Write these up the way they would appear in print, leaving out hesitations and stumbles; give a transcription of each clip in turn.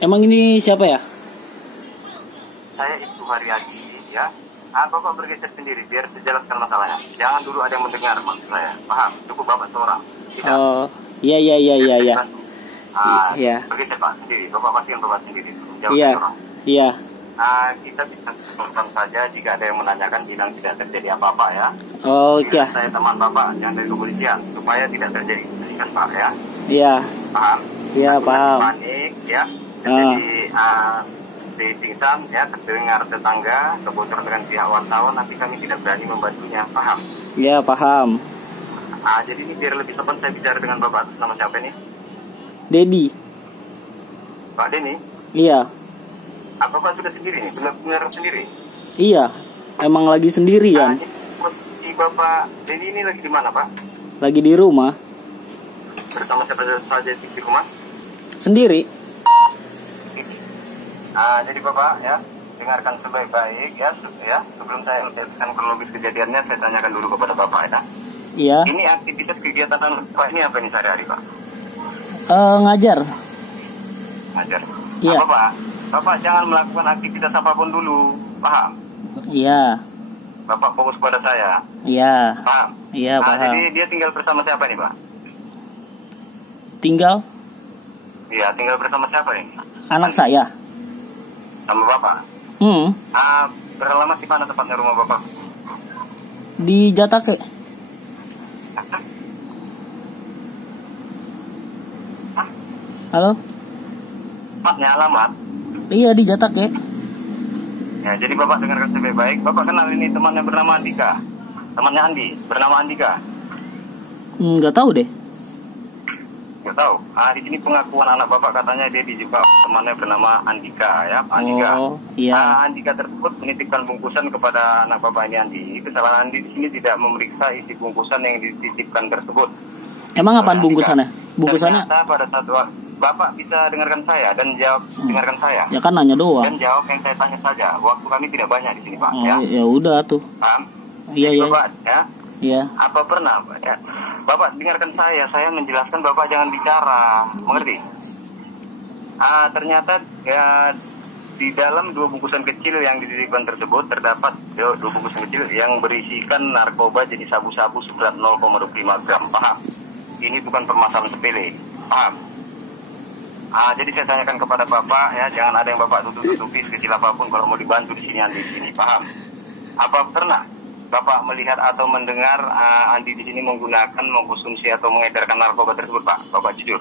Emang ini siapa ya? Saya itu Haryadi ya. Bapak bergeser sendiri biar sejalankan masalahnya. Jangan dulu ada yang mendengar maksud saya. Paham? Cukup Bapak seorang. Tidak. Oh, iya. Iya. Bergeser Pak sendiri. Bapak pastikan Bapak sendiri. Jangan Iya. seorang. Iya. Kita bisa lakukan saja jika ada yang menanyakan bilang tidak terjadi apa-apa ya. Oh, iya. Saya teman Bapak yang dari kepolisian supaya tidak terjadi kesikan Pak ya. Iya. Paham? Iya, paham. Panik ya. Jadi di pingsan ya, terdengar tetangga, kebocoran dengan pihak wartawan, nanti kami tidak berani membantunya, paham? Iya, paham. Jadi ini biar lebih sopan saya bicara dengan Bapak, nama siapa ini? Dedi. Pak Denny? Iya. Bapak sudah sendiri nih, benar sendiri? Iya, emang lagi sendirian. Si Bapak Denny ini lagi di mana Pak? Lagi di rumah. Bersama siapa saja di rumah? Sendiri. Jadi Bapak ya, dengarkan sebaik-baik ya, sebelum saya menjelaskan kronologis kejadiannya, saya tanyakan dulu kepada Bapak ya. Iya. Ini aktivitas kegiatan Bapak ini apa nih sehari-hari Pak? Ngajar. Ngajar. Iya. Bapak jangan melakukan aktivitas apapun dulu, paham? Iya. Bapak fokus pada saya. Iya. Paham? Iya, paham. Jadi dia tinggal bersama siapa nih Pak? Tinggal Iya, tinggal bersama siapa nih? anak saya. Sama Bapak? Berapa lama di mana tempatnya rumah Bapak? Di Jatake. Halo? Tempatnya alamat? Iya, di Jatake. Ya, jadi Bapak dengarkan sebaik-baik. Bapak kenal ini temannya bernama Andika? Temannya Andi, bernama Andika? Nggak tahu deh. Nggak tahu. Di sini pengakuan anak Bapak katanya dia juga temannya bernama Andika ya, Andika. Oh, iya. Andika tersebut menitipkan bungkusan kepada anak Bapak ini Andi. Kesalahan Andi di sini tidak memeriksa isi bungkusan yang dititipkan tersebut. Emang apaan bungkusannya? Bungkusannya? Ternyata pada satu Bapak bisa dengarkan saya dan jawab, dengarkan saya. Ya kan nanya doang. Dan jawab yang saya tanya saja. Waktu kami tidak banyak di sini Pak. Oh, Ya. ya udah tuh. Paham? Iya, Jadi, iya. Bapak ya. Iya. Apa pernah Pak ya? Bapak dengarkan saya menjelaskan, Bapak jangan bicara, mengerti? Ternyata ya di dalam dua bungkusan kecil yang dititipkan tersebut terdapat dua bungkusan kecil yang berisikan narkoba jenis sabu-sabu seberat 0,25 gram. Paham? Ini bukan permasalahan sepele. Paham? Jadi saya tanyakan kepada Bapak ya, jangan ada yang Bapak tutup-tutupi sekecil apapun kalau mau dibantu di sini Andi di sini. Paham? Apa pernah Bapak melihat atau mendengar Andi di sini menggunakan, mengkonsumsi atau mengedarkan narkoba tersebut, Pak? Bapak jujur.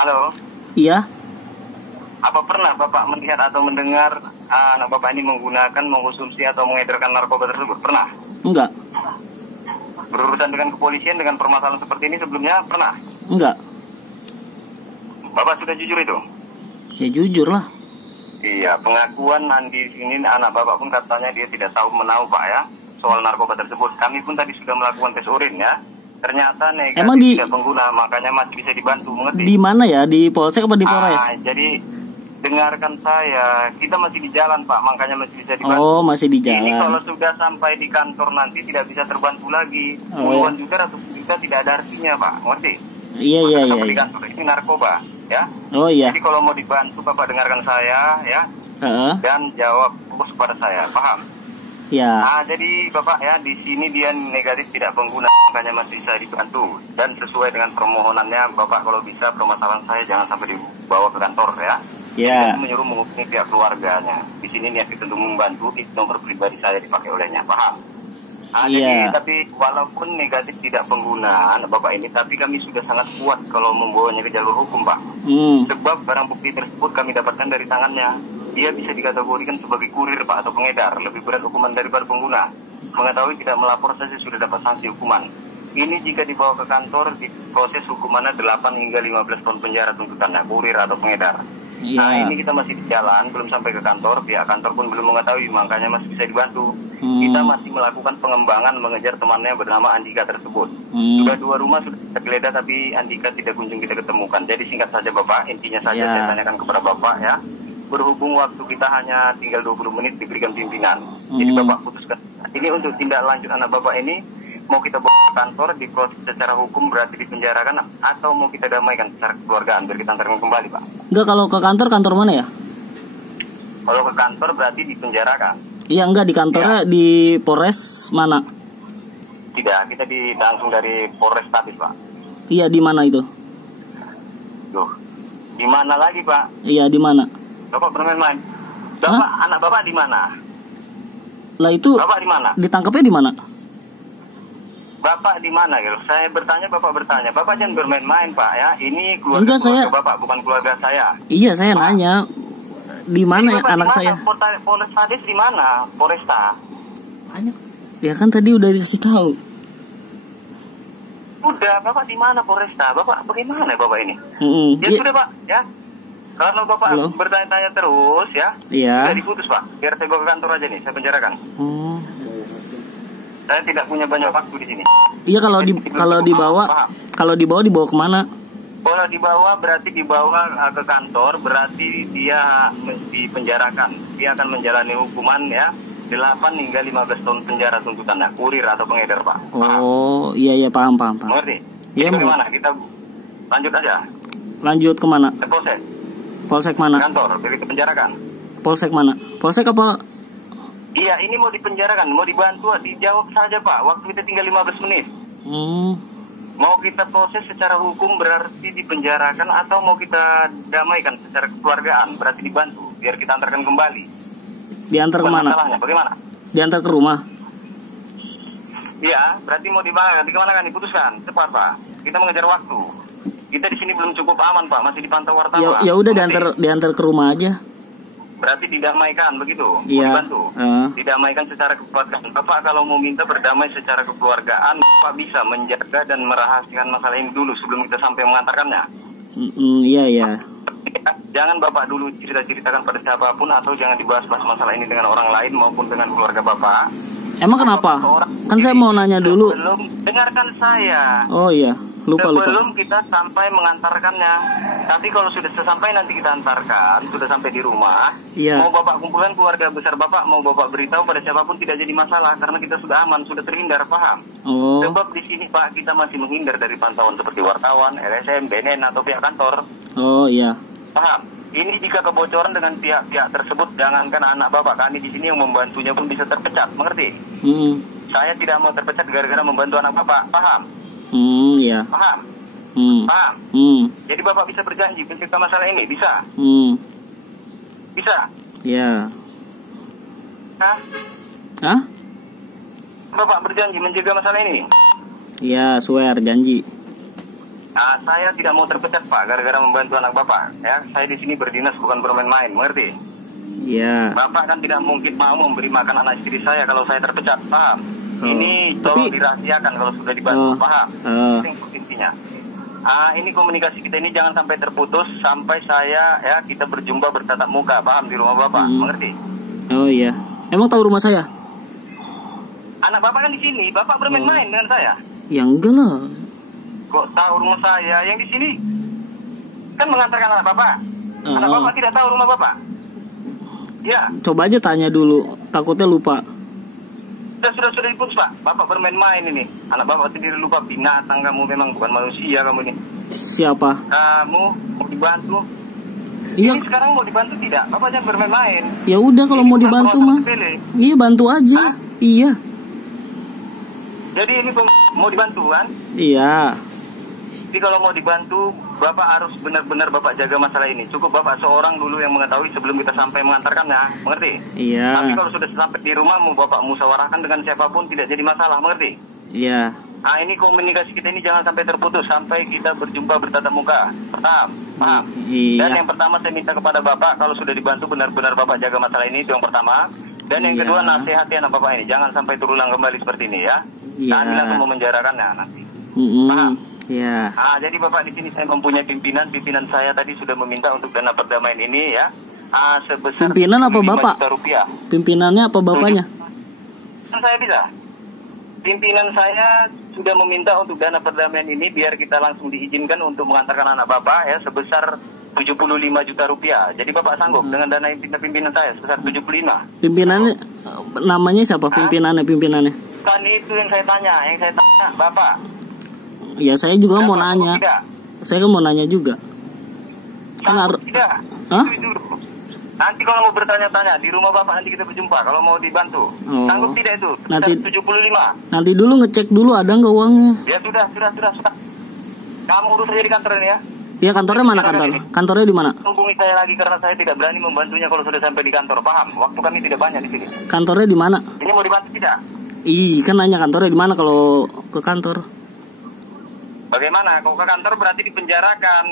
Halo? Iya. Apa pernah Bapak melihat atau mendengar anak Bapak ini menggunakan, mengkonsumsi atau mengedarkan narkoba tersebut? Pernah? Enggak. Berurusan dengan kepolisian dengan permasalahan seperti ini sebelumnya pernah? Enggak. Bapak sudah jujur itu? Ya jujur lah. Iya, pengakuan Andi ini anak Bapak pun katanya dia tidak tahu menahu Pak ya soal narkoba tersebut. Kami pun tadi sudah melakukan tes urin ya. Ternyata negatif Emang tidak pengguna, makanya masih bisa dibantu, mengerti? Di mana ya? Di Polsek apa di Polres? Jadi dengarkan saya, kita masih di jalan Pak, makanya masih bisa dibantu. Oh, masih di jalan. Ini kalau sudah sampai di kantor nanti tidak bisa terbantu lagi. Puluhan juta atau juta tidak ada artinya Pak, ngerti? Iya. Di kantor ini narkoba, ya. Oh iya. Jadi kalau mau dibantu Bapak dengarkan saya, ya. Dan jawab fokus pada saya, paham? Ya. Jadi Bapak ya, di sini dia negatif tidak pengguna, makanya masih bisa dibantu. Dan sesuai dengan permohonannya Bapak, kalau bisa permasalahan saya jangan sampai dibawa ke kantor ya. Ya. Jadi menyuruh menghubungi pihak keluarganya. Di sini niat kita untuk membantu, itu nomor pribadi saya dipakai olehnya, paham? Jadi, tapi walaupun negatif tidak pengguna Bapak ini, tapi kami sudah sangat kuat kalau membawanya ke jalur hukum Pak. Sebab barang bukti tersebut kami dapatkan dari tangannya. Dia bisa dikategorikan sebagai kurir Pak atau pengedar, lebih berat hukuman daripada pengguna. Mengetahui tidak melapor saja sudah dapat sanksi hukuman. Ini jika dibawa ke kantor, proses hukumannya 8 hingga 15 tahun penjara tuntutannya, kurir atau pengedar. Ini kita masih di jalan, belum sampai ke kantor, pihak kantor pun belum mengetahui, makanya masih bisa dibantu. Kita masih melakukan pengembangan mengejar temannya bernama Andika tersebut. Sudah 2 rumah sudah kita geledah, tapi Andika tidak kunjung kita ketemukan. Jadi singkat saja Bapak, intinya saja saya tanyakan kepada Bapak ya. Berhubung waktu kita hanya tinggal 20 menit diberikan pimpinan. Jadi Bapak putuskan. Ini untuk tindak lanjut anak Bapak ini, mau kita bawa ke kantor diproses secara hukum berarti dipenjarakan, atau mau kita damaikan secara kekeluargaan biar kita antarkan kembali, Pak? Enggak, kalau ke kantor mana ya? Kalau ke kantor berarti dipenjarakan. Iya, enggak, di kantornya di Polres mana? Tidak, kita langsung dari Polrestabes, Pak. Iya, di mana itu? Duh, di mana lagi, Pak? Iya, di mana? Bapak bermain-main. Bapak, anak Bapak di mana? Lah itu Bapak di mana? ditangkapnya di mana? Bapak di mana gitu? Saya bertanya, Bapak bertanya. Bapak jangan bermain-main, Pak ya. Ini Enggak, keluarga Bapak, bukan keluarga saya. Iya, saya nanya di mana Bapak anak di mana? saya? Polrestabes di mana? Polresta. Ya kan tadi udah dikasih tahu. Udah, Bapak di mana Polresta? Bapak bagaimana Bapak ini? Ya Iya. sudah, Pak, ya. Kalau Bapak Halo? bertanya-tanya terus ya, Iya. sudah diputus, Pak. Biar saya bawa ke kantor aja nih, saya penjarakan. Oh. Saya tidak punya banyak waktu di sini. Iya, kalau dibawa dibawa kemana? Kalau dibawa berarti dibawa ke kantor, berarti dia dipenjarakan. Dia akan menjalani hukuman ya 8 hingga 15 tahun penjara tuntutannya, kurir atau pengedar, Pak. Oh, iya paham. Mengerti? Iya, Jadi bagaimana? Kita lanjut aja. Lanjut kemana? Ke Polsek, Polsek mana? kantor, biar kita penjarakan. Polsek mana? Polsek apa? Iya, ini mau dipenjarakan, mau dibantu, dijawab saja, Pak. Waktu kita tinggal 15 menit. Mau kita proses secara hukum berarti dipenjarakan, atau mau kita damaikan secara kekeluargaan berarti dibantu biar kita antarkan kembali. Diantar Bukan kemana? masalahnya, bagaimana? Diantar ke rumah. Iya, berarti mau di mana kan diputuskan. Cepat, Pak. Kita mengejar waktu. Kita di sini belum cukup aman, Pak. Masih dipantau wartawan. Ya udah diantar ke rumah aja. Berarti didamaikan begitu. Iya. Mau dibantu. Didamaikan secara kekeluargaan. Bapak kalau mau minta berdamai secara kekeluargaan, Bapak bisa menjaga dan merahasiakan masalah ini dulu sebelum kita sampai mengantarkannya. Iya. Jangan Bapak dulu ceritakan pada siapapun, atau jangan dibahas-bahas masalah ini dengan orang lain maupun dengan keluarga Bapak. Emang kenapa? Kan saya mau nanya dulu. Belum dengarkan saya. Oh iya, lupa. Sebelum kita sampai mengantarkannya. Tapi kalau sudah sampai nanti kita antarkan, sudah sampai di rumah. Iya. Mau Bapak kumpulkan keluarga besar Bapak, mau Bapak beritahu pada siapapun tidak jadi masalah karena kita sudah aman, sudah terhindar, paham? Oh. Sebab di sini Pak kita masih menghindar dari pantauan seperti wartawan, LSM, BNN atau pihak kantor. Oh iya. Paham? Ini jika kebocoran dengan pihak-pihak tersebut, jangankan anak Bapak, kami di sini yang membantunya pun bisa terpecat, mengerti? Saya tidak mau terpecat gara-gara membantu anak Bapak, paham? Iya. Paham? Paham? Jadi Bapak bisa berjanji mencegah masalah ini, bisa? Bisa? Iya. Hah? Bapak berjanji mencegah masalah ini? Iya, swear, janji. Saya tidak mau terpecat, Pak, gara-gara membantu anak Bapak. Ya, saya di sini berdinas bukan bermain-main, mengerti? Iya. Bapak kan tidak mungkin mau memberi makan anak istri saya kalau saya terpecat, paham? Ini tolong dirahasiakan kalau sudah dibantu, paham? Itu intinya. Ini komunikasi kita ini jangan sampai terputus sampai kita berjumpa bertatap muka, paham, di rumah Bapak, mengerti? Oh iya. Emang tahu rumah saya? Anak Bapak kan di sini, Bapak bermain-main dengan saya. Ya enggak lah. Kok tahu rumah saya? Yang di sini kan mengantarkan anak Bapak. Anak Bapak tidak tahu rumah Bapak. Ya. Coba aja tanya dulu, takutnya lupa. Sudah diputus, Pak. Bapak bermain-main ini. Anak Bapak sendiri lupa, binatang kamu, memang bukan manusia kamu ini. Siapa? Kamu mau dibantu? Iya. Ini sekarang mau dibantu tidak? Bapak jangan bermain-main. Ya udah, kalau mau dibantu mah. Iya, bantu aja. Iya. Jadi ini mau dibantu kan? Iya. Jadi kalau mau dibantu, Bapak harus benar-benar Bapak jaga masalah ini. Cukup Bapak seorang dulu yang mengetahui sebelum kita sampai mengantarkannya, mengerti? Iya. Tapi kalau sudah sampai di rumah, mau Bapak musyawarahkan dengan siapapun tidak jadi masalah, mengerti? Iya. Ini komunikasi kita ini jangan sampai terputus sampai kita berjumpa bertatap muka. Paham? Iya. Dan yang pertama saya minta kepada Bapak, kalau sudah dibantu benar-benar Bapak jaga masalah ini, itu yang pertama. Dan yang kedua, nasihati anak Bapak ini jangan sampai terulang kembali seperti ini ya. Iya. Kami langsung memenjarakannya nanti. Paham? Iya. Jadi Bapak di sini saya mempunyai pimpinan saya tadi sudah meminta untuk dana perdamaian ini ya. Sebesar pimpinan apa Bapak? Rupiah. Pimpinannya apa Bapaknya? Saya bisa. Pimpinan saya sudah meminta untuk dana perdamaian ini biar kita langsung diizinkan untuk mengantarkan anak Bapak ya sebesar 75 juta rupiah. Jadi Bapak sanggup dengan dana pimpinan saya sebesar 75. Pimpinannya namanya siapa? Pimpinannya. Kan itu yang saya tanya, Bapak. Ya saya juga mau nanya. Tidak. Saya kan mau nanya juga. Kan tidak. Hah? Itu. Nanti kalau mau bertanya-tanya di rumah Bapak nanti kita berjumpa kalau mau dibantu. Sanggup tidak itu? Nanti 75. Nanti dulu ngecek dulu ada nggak uangnya. Ya sudah. Kamu urus aja di kantor ini ya. Ya kantornya mana kantor? Kantornya di mana? Hubungi saya lagi karena saya tidak berani membantunya kalau sudah sampai di kantor. Paham? Waktu kami tidak banyak di sini. Kantornya di mana? Ini mau dibantu tidak? Ih, kan nanya kantornya di mana kalau ke kantor. Bagaimana? Kalau ke kantor berarti dipenjarakan.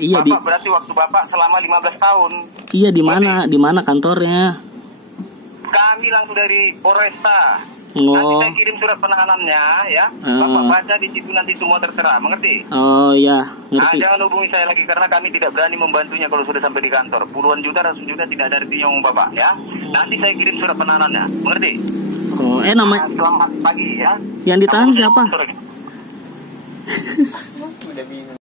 Iya, Bapak berarti waktu Bapak selama 15 tahun. Iya, di mana? Di mana kantornya? Kami langsung dari Polresta. Oh. Nanti saya kirim surat penahanannya ya. Bapak baca di situ nanti semua tertera, mengerti? Oh ya, ngerti. Jangan hubungi saya lagi karena kami tidak berani membantunya kalau sudah sampai di kantor. Puluhan juta, ratusan juta tidak ada artinya Bapak ya. Nanti saya kirim surat penahanannya, mengerti? Oh, namanya. Selamat pagi ya. Yang ditahan siapa? Udah bingung.